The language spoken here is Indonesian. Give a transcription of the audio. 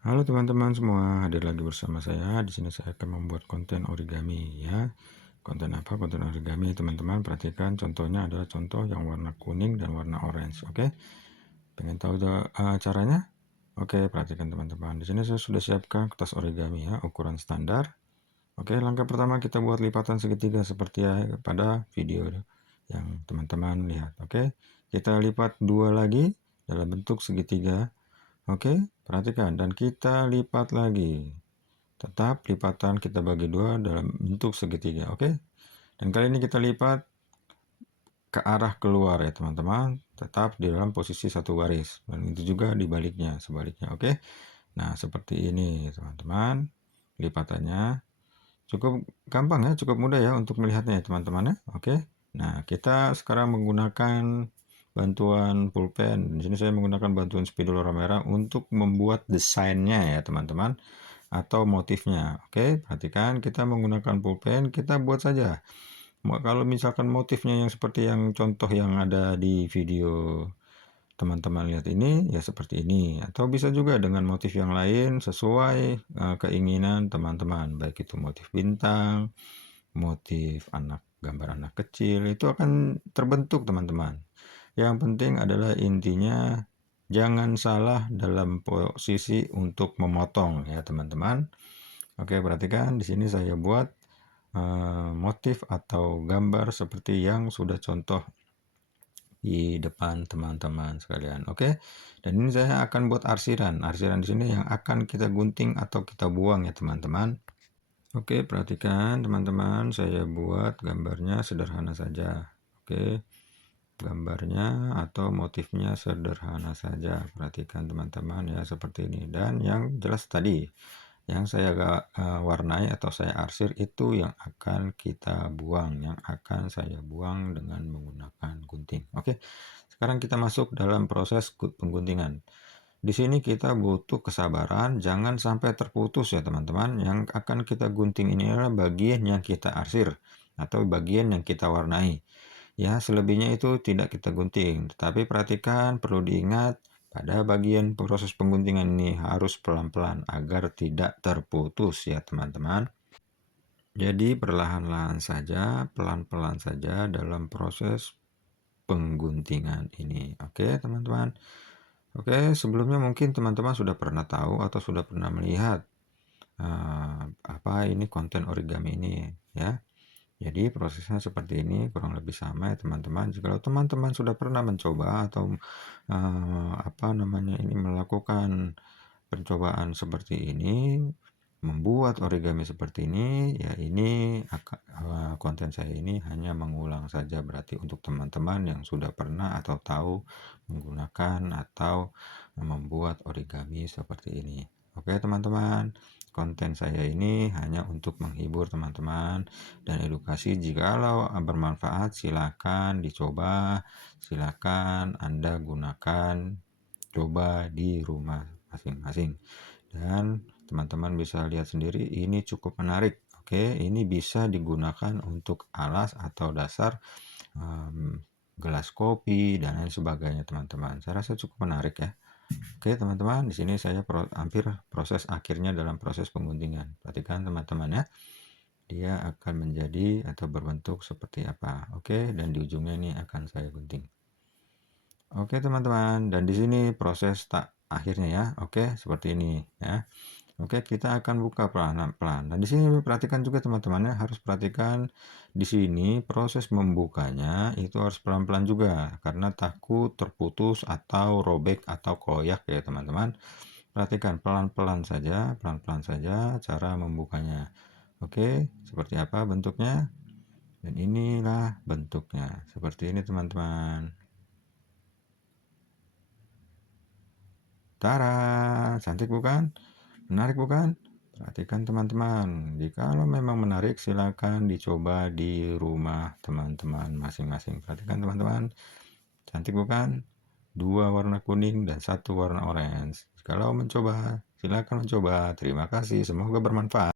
Halo teman-teman semua, hadir lagi bersama saya. Di sini saya akan membuat konten origami ya. Konten apa? Konten origami teman-teman. Perhatikan contohnya adalah contoh yang warna kuning dan warna orange. Oke. Pengen tahu caranya? Oke, perhatikan teman-teman. Di sini saya sudah siapkan kertas origami ya, ukuran standar. Oke, langkah pertama kita buat lipatan segitiga seperti ya pada video yang teman-teman lihat. Oke. Kita lipat dua lagi dalam bentuk segitiga. Oke, perhatikan dan kita lipat lagi. Tetap lipatan kita bagi dua dalam bentuk segitiga. Oke, dan kali ini kita lipat ke arah keluar ya teman-teman. Tetap di dalam posisi satu garis. Dan itu juga dibaliknya, sebaliknya. Oke, nah seperti ini teman-teman. Lipatannya cukup gampang ya, cukup mudah ya untuk melihatnya ya teman-teman ya. Oke, nah kita sekarang menggunakan bantuan pulpen. Di sini saya menggunakan bantuan spidol warna merah untuk membuat desainnya ya teman-teman, atau motifnya. Oke, perhatikan kita menggunakan pulpen, kita buat saja. Kalau misalkan motifnya yang seperti yang contoh yang ada di video teman-teman lihat ini ya seperti ini, atau bisa juga dengan motif yang lain sesuai keinginan teman-teman, baik itu motif bintang, motif gambar anak kecil, itu akan terbentuk teman-teman. Yang penting adalah intinya jangan salah dalam posisi untuk memotong ya teman-teman. Oke, perhatikan di sini saya buat motif atau gambar seperti yang sudah contoh di depan teman-teman sekalian. Oke, dan ini saya akan buat arsiran di sini yang akan kita gunting atau kita buang ya teman-teman. Oke, perhatikan teman-teman, saya buat gambarnya sederhana saja. Oke, gambarnya atau motifnya sederhana saja. Perhatikan teman-teman ya seperti ini. Dan yang jelas tadi yang saya warnai atau saya arsir itu yang akan kita buang, yang akan saya buang dengan menggunakan gunting. Oke, sekarang kita masuk dalam proses pengguntingan. Di sini kita butuh kesabaran, jangan sampai terputus ya teman-teman. Yang akan kita gunting ini adalah bagian yang kita arsir atau bagian yang kita warnai. Ya, selebihnya itu tidak kita gunting. Tetapi perhatikan, perlu diingat pada bagian proses pengguntingan ini harus pelan-pelan agar tidak terputus ya teman-teman. Jadi perlahan-lahan saja, pelan-pelan saja dalam proses pengguntingan ini. Oke teman-teman. Oke, sebelumnya mungkin teman-teman sudah pernah tahu atau sudah pernah melihat apa ini konten origami ini ya. Jadi prosesnya seperti ini, kurang lebih sama ya teman-teman. Jika teman-teman sudah pernah mencoba atau ini melakukan percobaan seperti ini, membuat origami seperti ini, ya ini konten saya ini hanya mengulang saja, berarti untuk teman-teman yang sudah pernah atau tahu menggunakan atau membuat origami seperti ini. Oke teman-teman, konten saya ini hanya untuk menghibur teman-teman dan edukasi. Jikalau bermanfaat silakan dicoba, silakan Anda gunakan, coba di rumah masing-masing. Dan teman-teman bisa lihat sendiri ini cukup menarik. Oke, ini bisa digunakan untuk alas atau dasar gelas kopi dan lain sebagainya teman-teman. Saya rasa cukup menarik ya. Oke teman-teman, di sini saya hampir proses akhirnya dalam proses pengguntingan. Perhatikan teman-teman ya, dia akan menjadi atau berbentuk seperti apa. Oke, dan di ujungnya ini akan saya gunting. Oke teman-teman, dan di sini proses akhirnya ya. Oke, seperti ini ya. Oke, kita akan buka pelan-pelan. Dan di sini perhatikan juga teman-teman ya, harus perhatikan di sini proses membukanya itu harus pelan-pelan juga karena takut terputus atau robek atau koyak ya teman-teman. Perhatikan pelan-pelan saja cara membukanya. Oke, seperti apa bentuknya? Dan inilah bentuknya. Seperti ini teman-teman. Tara, cantik bukan? Menarik bukan? Perhatikan teman-teman, jikalau memang menarik silakan dicoba di rumah teman-teman masing-masing. Perhatikan teman-teman, cantik bukan? Dua warna kuning dan satu warna orange. Kalau mencoba, silakan mencoba. Terima kasih, semoga bermanfaat.